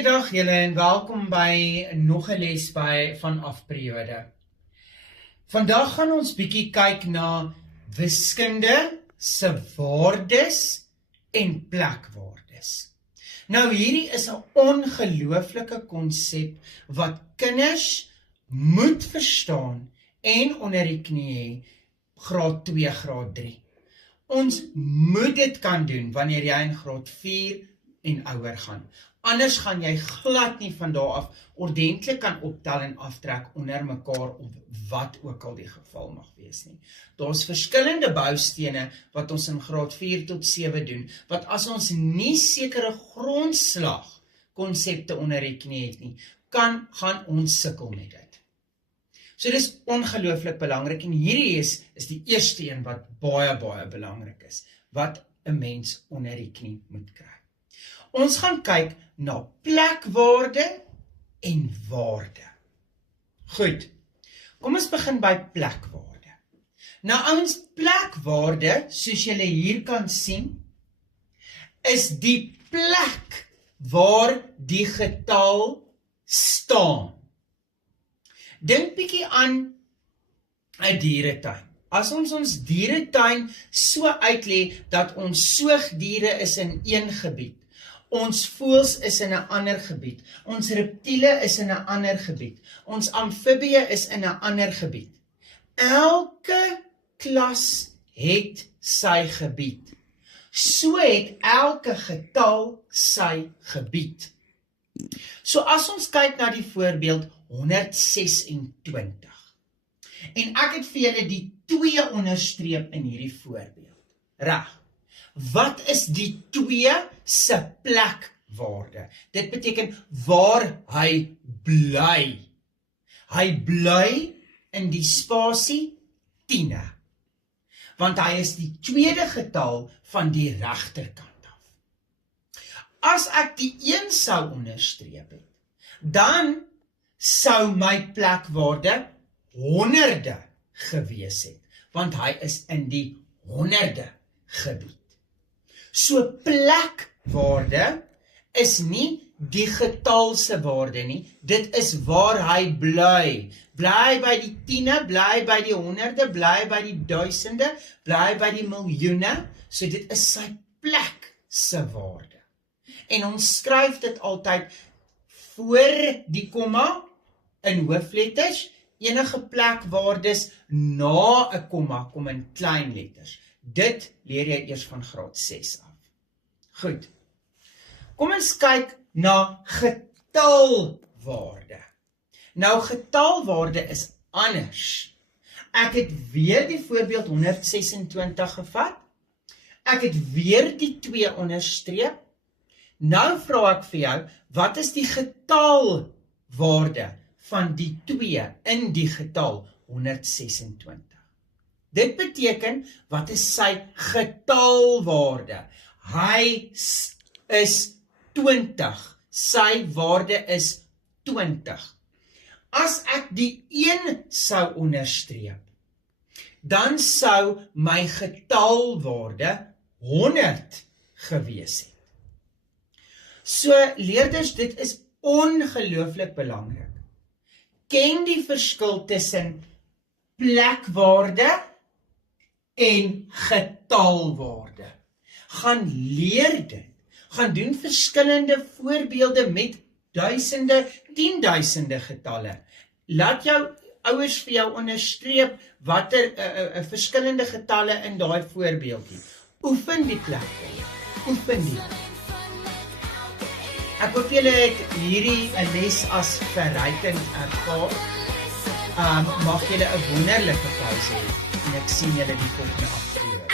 Goeiedag julle en welkom by nog 'n les van afperiode. Vandag gaan ons bietjie kyk na wiskunde se waardes en plekwaardes. Nou hierdie is 'n ongelooflike konsep wat kinders moet verstaan en onder die knie hê, graad 2, graad 3. Ons moet dit kan doen wanneer jy in graad 4 en ouer gaan. Anders gaan jy glad nie van daar af ordentlik kan optel en aftrek onder mekaar of wat ook al die geval mag wees nie. Daar's verskillende boustene wat ons in graad 4 tot 7 doen, wat as ons nie sekere grondslag konsepte onder die knie het nie, gaan ons sukkel met dit. So dis ongelooflik belangrik en hierdie is die eerste een wat baie belangrik is, wat 'n mens onder die knie moet kry. Ons gaan kyk na plekwaarde en waarde. Goed, kom ons begin by plekwaarde. Nou ouens, plekwaarde, soos julle hier kan sien, is die plek waar die getal staan. Dink bietjie aan 'n dieretuin. As ons dieretuin so uitlê dat ons soogdiere is in een gebied, ons voëls is in 'n ander gebied, ons reptiele is in 'n ander gebied, ons amfibieë is in 'n ander gebied. Elke klas het sy gebied. So het elke getal sy gebied. So as ons kyk na die voorbeeld 126, en ek het vir julle die 2 onderstreep in hierdie voorbeeld. Reg. Wat is die 2 se plekwaarde? Dit beteken waar hy bly. Hy bly in die spasie 10, want hy is die tweede getal van die regterkant af. As ek die 1 sou onderstreep het, dan sou my plekwaarde honderde gewees het, want hy is in die honderde gebied. So plekwaarde is nie die getalse waarde nie, dit is waar hy bly. Bly by die 10, bly by die honderde, bly by die duisende, bly by die miljoene, so dit is sy plek se waarde. En ons skryf dit altyd voor die komma in hoofletters, enige plekwaardes na 'n komma kom in klein letters. Dit leer jy eers van graad 6 af. Goed, kom ons kyk na getalwaarde. Nou getalwaarde is anders. Ek het weer die voorbeeld 126 gevat. Ek het weer die 2 onderstreep. Nou vra ek vir jou, wat is die getalwaarde van die 2 in die getal 126? Dit beteken, wat is sy getalwaarde? Hy is 20. Sy waarde is 20. As ek die 1 sou onderstreep, dan sou my getalwaarde 100 gewees het. So leerders, dit is ongelooflik belangrik. Ken die verskil tussen plekwaarde en getalwaarde. Gaan leer dit. Gaan doen verskillende voorbeelde met duisende, 10.000 getalle. Laat jou ouers vir jou onderstreep watter verskillende getalle in daai voorbeeldjie. Oefen die plekwaarde. Oefen die. Ek hoop julle het hierdie les as verrykend ervaar. Mag julle 'n wonderlike pouse hê en ek sien julle die volgende aflewering.